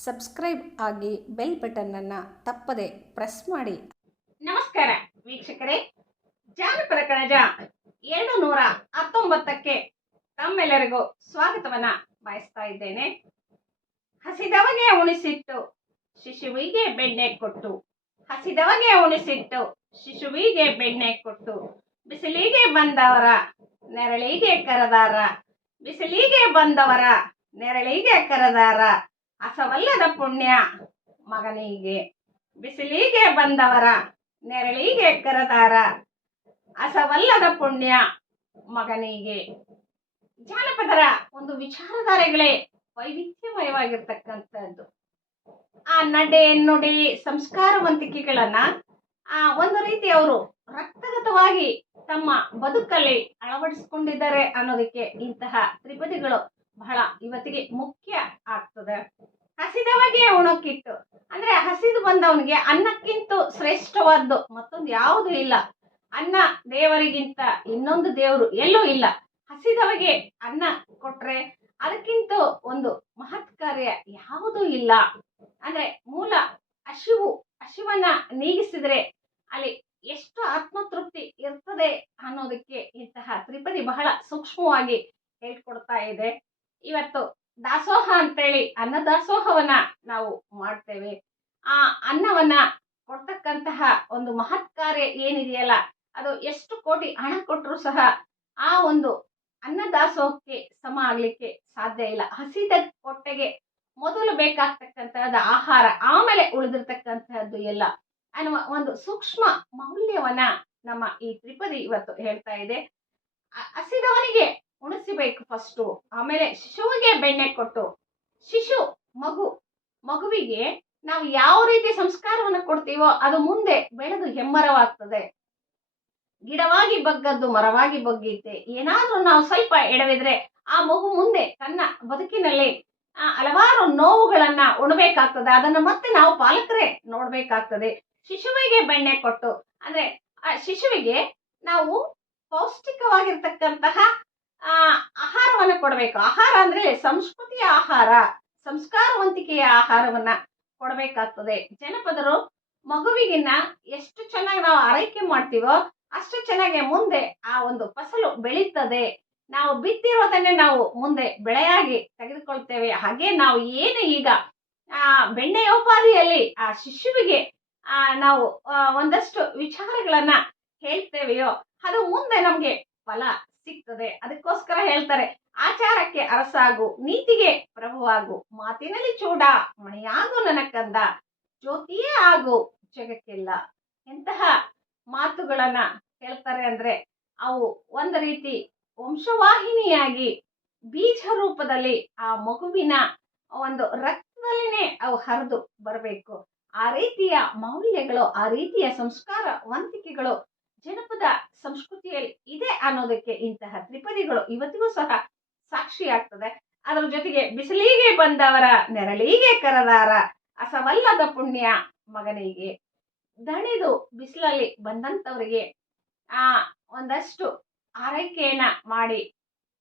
Subscribe ಆಗಿ bell ಬಟನ್ನನ್ನು ತಪ್ಪದೆ press ಮಾಡಿ. ನಮಸ್ಕಾರ ವೀಕ್ಷಕರೇ. ಜಾನಪದ ಕಣಜ ಎರಡು ನೂರ ಹತ್ತೊಂಬತ್ತಕ್ಕೆ ತಮ್ಮೆಲ್ಲರಿಗೂ ಸ್ವಾಗತವನ್ನ ಬಯಸ್ತಾ ಇದ್ದೇನೆ. ಹಸಿದವಗೆ ಉಣಿಸಿಟ್ಟು ಶಿಶುವಿಗೆ ಬೆಣ್ಣೆ ಕೊಟ್ಟು, ಹಸಿದವಗೆ ಉಣಿಸಿಟ್ಟು ಶಿಶುವಿಗೆ ಬೆಣ್ಣೆ ಕೊಟ್ಟು, ಬಿಸಿಲಿಗೆ ಬಂದವರ ನೆರಳಿಗೆ ಕರದಾರ, ಬಿಸಿಲಿಗೆ ಬಂದವರ ನೆರಳಿಗೆ ಕರೆದಾರ ಅಸವಲ್ಲದ ಪುಣ್ಯ ಮಗನಿಗೆ. ಬಿಸಿಲಿಗೆ ಬಂದವರ, ನೆರಳಿಗೆ ಕರದಾರ. ಅಸವಲ್ಲದ ಪುಣ್ಯ ಮಗನಿಗೆ. ಜಾನಪದರ ಒಂದು ವಿಚಾರಧಾರೆಗಳೇ ವೈವಿಧ್ಯಮಯವಾಗಿರ್ತಕ್ಕಂಥದ್ದು. ಆ ನಡೆ ನುಡಿ ಸಂಸ್ಕಾರವಂತಿಕೆಗಳನ್ನ ಆ ಒಂದು ರೀತಿ ಅವರು ರಕ್ತಗತವಾಗಿ ತಮ್ಮ ಬದುಕಲ್ಲಿ ಅಳವಡಿಸಿಕೊಂಡಿದ್ದಾರೆ ಅನ್ನೋದಕ್ಕೆ ಇಂತಹ ತ್ರಿಪದಿಗಳು ಬಹಳ ಇವತ್ತಿಗೆ ಮುಖ್ಯ ಆಗ್ತದೆ. ಹಸಿದವಗೆ ಉಣಕ್ಕಿಟ್ಟು ಅಂದ್ರೆ ಹಸಿದು ಬಂದವನಿಗೆ ಅನ್ನಕ್ಕಿಂತ ಶ್ರೇಷ್ಠವಾದ್ದು ಮತ್ತೊಂದು ಯಾವುದು ಇಲ್ಲ. ಅನ್ನ ದೇವರಿಗಿಂತ ಇನ್ನೊಂದು ದೇವರು ಎಲ್ಲೂ ಇಲ್ಲ. ಹಸಿದವಗೆ ಅನ್ನ ಕೊಟ್ರೆ ಅದಕ್ಕಿಂತ ಒಂದು ಮಹತ್ ಕಾರ್ಯ ಯಾವುದೂ ಇಲ್ಲ. ಅಂದ್ರೆ ಮೂಲ ಹಸಿವು, ಹಸಿವನ್ನ ನೀಗಿಸಿದ್ರೆ ಅಲ್ಲಿ ಎಷ್ಟು ಆತ್ಮತೃಪ್ತಿ ಇರ್ತದೆ ಅನ್ನೋದಕ್ಕೆ ಇಂತಹ ತ್ರಿಪದಿ ಬಹಳ ಸೂಕ್ಷ್ಮವಾಗಿ ಹೇಳ್ಕೊಡ್ತಾ ಇದೆ. ಇವತ್ತು ದಾಸೋಹ ಅಂತೇಳಿ ಅನ್ನ ದಾಸೋಹವನ್ನ ನಾವು ಮಾಡ್ತೇವೆ. ಆ ಅನ್ನವನ್ನ ಕೊಡ್ತಕ್ಕಂತಹ ಒಂದು ಮಹತ್ ಕಾರ್ಯ ಏನಿದೆಯಲ್ಲ, ಅದು ಎಷ್ಟು ಕೋಟಿ ಹಣ ಕೊಟ್ಟರು ಸಹ ಆ ಒಂದು ಅನ್ನದಾಸೋಹಕ್ಕೆ ಸಮ ಆಗ್ಲಿಕ್ಕೆ ಸಾಧ್ಯ ಇಲ್ಲ. ಹಸಿದ ಹೊಟ್ಟೆಗೆ ಮೊದಲು ಬೇಕಾಗ್ತಕ್ಕಂತಹದ್ದು ಆಹಾರ, ಆಮೇಲೆ ಉಳಿದಿರ್ತಕ್ಕಂತಹದ್ದು ಎಲ್ಲ ಅನ್ನುವ ಒಂದು ಸೂಕ್ಷ್ಮ ಮೌಲ್ಯವನ್ನ ನಮ್ಮ ಈ ತ್ರಿಪದಿ ಇವತ್ತು ಹೇಳ್ತಾ ಇದೆ. ಹಸಿದವನಿಗೆ ಉಣಿಸಬೇಕು ಫಸ್ಟು ಆಮೇಲೆ ಶಿಶುವಿಗೆ ಬೆಣ್ಣೆ ಕೊಟ್ಟು, ಶಿಶು ಮಗು, ಮಗುವಿಗೆ ನಾವು ಯಾವ ರೀತಿ ಸಂಸ್ಕಾರವನ್ನು ಕೊಡ್ತೀವೋ ಅದು ಮುಂದೆ ಬೆಳೆದು ಹೆಮ್ಮರವಾಗ್ತದೆ. ಗಿಡವಾಗಿ ಬಗ್ಗದ್ದು ಮರವಾಗಿ ಬಗ್ಗೀತೆ. ಏನಾದರೂ ನಾವು ಸ್ವಲ್ಪ ಎಡವಿದ್ರೆ ಆ ಮಗು ಮುಂದೆ ತನ್ನ ಬದುಕಿನಲ್ಲಿ, ಆ ಹಲವಾರು ನೋವುಗಳನ್ನ ಉಣಬೇಕಾಗ್ತದೆ. ಅದನ್ನ ಮತ್ತೆ ನಾವು ಪಾಲಕರೇ ನೋಡ್ಬೇಕಾಗ್ತದೆ. ಶಿಶುವಿಗೆ ಬೆಣ್ಣೆ ಕೊಟ್ಟು, ಅಂದ್ರೆ ಆ ಶಿಶುವಿಗೆ ನಾವು ಪೌಷ್ಟಿಕವಾಗಿರ್ತಕ್ಕಂತಹ ಆಹಾರವನ್ನ ಕೊಡಬೇಕು. ಆಹಾರ ಅಂದ್ರೆ ಸಂಸ್ಕೃತಿಯ ಆಹಾರ. ಸಂಸ್ಕಾರವಂತಿಕೆಯ ಆಹಾರವನ್ನ ಕೊಡಬೇಕಾಗ್ತದೆ. ಜನಪದರು ಮಗುವಿಗಿನ್ನ ಎಷ್ಟು ಚೆನ್ನಾಗಿ ನಾವು ಆರೈಕೆ ಮಾಡ್ತೀವೋ ಅಷ್ಟು ಚೆನ್ನಾಗಿ ಮುಂದೆ ಆ ಒಂದು ಫಸಲು ಬೆಳೀತದೆ. ನಾವು ಬಿತ್ತಿರೋದನ್ನೇ ನಾವು ಮುಂದೆ ಬೆಳೆಯಾಗಿ ತೆಗೆದುಕೊಳ್ತೇವೆ. ಹಾಗೆ ನಾವು ಏನು ಈಗ, ಆ ಬೆಣ್ಣೆಯೋಪಾದಿಯಲ್ಲಿ ಆ ಶಿಶುವಿಗೆ, ಆ, ನಾವು ಒಂದಷ್ಟು ವಿಚಾರಗಳನ್ನ ಹೇಳ್ತೇವೆಯೋ, ಅದು ಮುಂದೆ ನಮ್ಗೆ ಫಲ ಸಿಗ್ತದೆ. ಅದಕ್ಕೋಸ್ಕರ ಹೇಳ್ತಾರೆ, ಆಚಾರಕ್ಕೆ ಅರಸಾಗು, ನೀತಿಗೆ ಪ್ರಭುವಾಗು, ಮಾತಿನಲ್ಲಿ ಚೂಡ, ಮಣಿಯಾಗು ನನ್ನ ಕಂದ ಜ್ಯೋತಿಯೇ ಆಗು, ಜಗಕ್ಕೆಲ್ಲ. ಎಂತಹ ಮಾತುಗಳನ್ನ ಹೇಳ್ತಾರೆ ಅಂದ್ರೆ, ಅವು ಒಂದು ರೀತಿ ವಂಶವಾಹಿನಿಯಾಗಿ ಬೀಜ ರೂಪದಲ್ಲಿ ಆ ಮಗುವಿನ ಒಂದು ರಕ್ತದಲ್ಲಿನೇ ಅವು ಹರಿದು ಬರಬೇಕು. ಆ ರೀತಿಯ ಮೌಲ್ಯಗಳು, ಆ ರೀತಿಯ ಸಂಸ್ಕಾರ, ವಂತಿಕೆಗಳು ಜನಪದ ಸಂಸ್ಕೃತಿಯಲ್ಲಿ ಇದೆ ಅನ್ನೋದಕ್ಕೆ ಇಂತಹ ತ್ರಿಪದಿಗಳು ಇವತ್ತಿಗೂ ಸಹ ಸಾಕ್ಷಿ ಆಗ್ತದೆ ಅದರ ಜೊತೆಗೆ ಬಿಸಿಲಿಗೆ ಬಂದವರ ನೆರಳಿಗೆ ಕರದಾರ ಅಸವಲ್ಲದ ಪುಣ್ಯ ಮಗನಿಗೆ ದಣಿದು ಬಿಸಿಲಲ್ಲಿ ಬಂದಂತವರಿಗೆ ಆ ಒಂದಷ್ಟು ಆರೈಕೆಯನ್ನ ಮಾಡಿ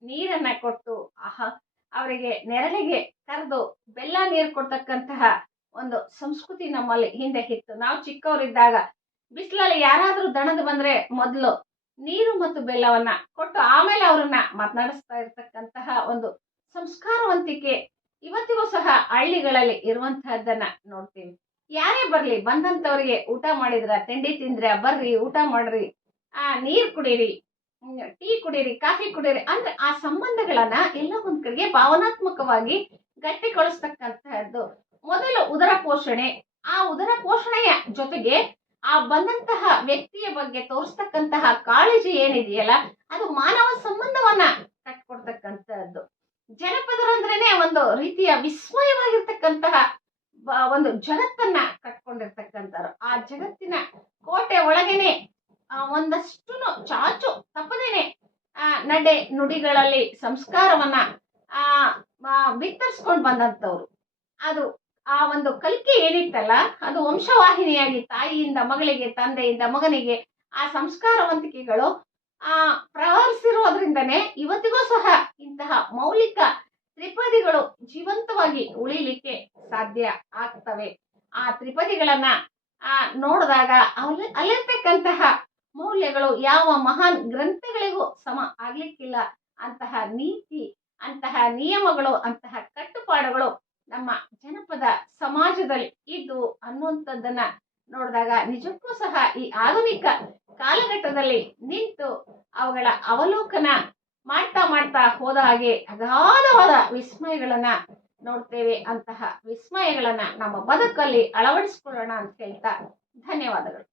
ನೀರನ್ನ ಕೊಟ್ಟು ಅಹ ಅವರಿಗೆ ನೆರಳಿಗೆ ಕರೆದು ಬೆಲ್ಲ ನೀರು ಕೊಡ್ತಕ್ಕಂತಹ ಒಂದು ಸಂಸ್ಕೃತಿ ನಮ್ಮಲ್ಲಿ ಹಿಂದೆ ಇತ್ತು. ನಾವು ಚಿಕ್ಕವರಿದ್ದಾಗ ಬಿಸಿಲಲ್ಲಿ ಯಾರಾದ್ರೂ ದಣದು ಬಂದ್ರೆ ಮೊದಲು ನೀರು ಮತ್ತು ಬೆಲ್ಲವನ್ನ ಕೊಟ್ಟು ಆಮೇಲೆ ಅವರನ್ನ ಮಾತನಾಡಿಸ್ತಾ ಇರ್ತಕ್ಕಂತಹ ಒಂದು ಸಂಸ್ಕಾರವಂತಿಕೆ ಇವತ್ತಿಗೂ ಸಹ ಹಳ್ಳಿಗಳಲ್ಲಿ ಇರುವಂತಹದ್ದನ್ನ ನೋಡ್ತೀವಿ. ಯಾರೇ ಬರ್ಲಿ, ಬಂದಂತವ್ರಿಗೆ ಊಟ ಮಾಡಿದ್ರ, ತಿಂಡಿ ತಿಂದ್ರ ಬರ್ರಿ, ಊಟ ಮಾಡ್ರಿ, ಆ ನೀರ್ ಕುಡೀರಿ ಟೀ ಕುಡೀರಿ, ಕಾಫಿ ಕುಡೀರಿ ಅಂದ್ರೆ ಆ ಸಂಬಂಧಗಳನ್ನ ಎಲ್ಲ ಒಂದ್ ಕಡೆಗೆ ಭಾವನಾತ್ಮಕವಾಗಿ ಗಟ್ಟಿಗೊಳಿಸ್ತಕ್ಕಂತಹದ್ದು. ಮೊದಲು ಉದರ ಪೋಷಣೆ, ಆ ಉದರ ಪೋಷಣೆಯ ಜೊತೆಗೆ ಆ ಬಂದಂತಹ ವ್ಯಕ್ತಿಯ ಬಗ್ಗೆ ತೋರಿಸ್ತಕ್ಕಂತಹ ಕಾಳಜಿ ಏನಿದೆಯಲ್ಲ, ಅದು ಮಾನವ ಸಂಬಂಧವನ್ನ ಕಟ್ಕೊಡ್ತಕ್ಕಂತಹದ್ದು ಜನಪದರಂದ್ರೇನೆ ಒಂದು ರೀತಿಯ ವಿಸ್ಮಯವಾಗಿರ್ತಕ್ಕಂತಹ ಒಂದು ಜಗತ್ತನ್ನ ಕಟ್ಕೊಂಡಿರ್ತಕ್ಕಂಥವ್ರು. ಆ ಜಗತ್ತಿನ ಕೋಟೆ ಒಳಗೇನೆ ಒಂದಷ್ಟು ಚಾಚು ತಪ್ಪದೇನೆ ನಡೆ ನುಡಿಗಳಲ್ಲಿ ಸಂಸ್ಕಾರವನ್ನ, ಆ ಬಿತ್ತರಿಸ್ಕೊಂಡು ಬಂದಂತವ್ರು ಅದು ಆ ಒಂದು ಕಲಿಕೆ ಏನಿತ್ತಲ್ಲ, ಅದು ವಂಶವಾಹಿನಿಯಾಗಿ ತಾಯಿಯಿಂದ, ಮಗಳಿಗೆ, ತಂದೆಯಿಂದ, ಮಗನಿಗೆ ಆ ಸಂಸ್ಕಾರವಂತಿಕೆಗಳು ಆ ಪ್ರವಹಿಸಿರೋದ್ರಿಂದನೇ ಇವತ್ತಿಗೂ ಸಹ ಇಂತಹ ಮೌಲಿಕ ತ್ರಿಪದಿಗಳು ಜೀವಂತವಾಗಿ ಉಳಿಲಿಕ್ಕೆ ಸಾಧ್ಯ ಆಗ್ತವೆ. ಆ ತ್ರಿಪದಿಗಳನ್ನ, ಆ ನೋಡಿದಾಗ ಅಲ್ಲಿ ಅಲ್ಲಿರ್ತಕ್ಕಂತಹ ಮೌಲ್ಯಗಳು ಯಾವ ಮಹಾನ್ ಗ್ರಂಥಗಳಿಗೂ ಸಮ ಆಗ್ಲಿಕ್ಕಿಲ್ಲ. ಅಂತಹ ನೀತಿ, ಅಂತಹ ನಿಯಮಗಳು, ಅಂತಹ ಕಟ್ಟುಪಾಡುಗಳು ನಮ್ಮ ಜನಪದ ಸಮಾಜದಲ್ಲಿ ಇದ್ದು ಅನ್ನುವಂಥದ್ದನ್ನ ನೋಡಿದಾಗ ನಿಜಕ್ಕೂ ಸಹ ಈ ಆಧುನಿಕ ಕಾಲಘಟ್ಟದಲ್ಲಿ ನಿಂತು ಅವುಗಳ ಅವಲೋಕನ ಮಾಡ್ತಾ ಮಾಡ್ತಾ ಹೋದ ಹಾಗೆ ಅಗಾಧವಾದ ವಿಸ್ಮಯಗಳನ್ನ ನೋಡ್ತೇವೆ. ಅಂತಹ ವಿಸ್ಮಯಗಳನ್ನ ನಮ್ಮ ಬದುಕಲ್ಲಿ ಅಳವಡಿಸ್ಕೊಳ್ಳೋಣ ಅಂತ ಹೇಳ್ತಾ ಧನ್ಯವಾದಗಳು.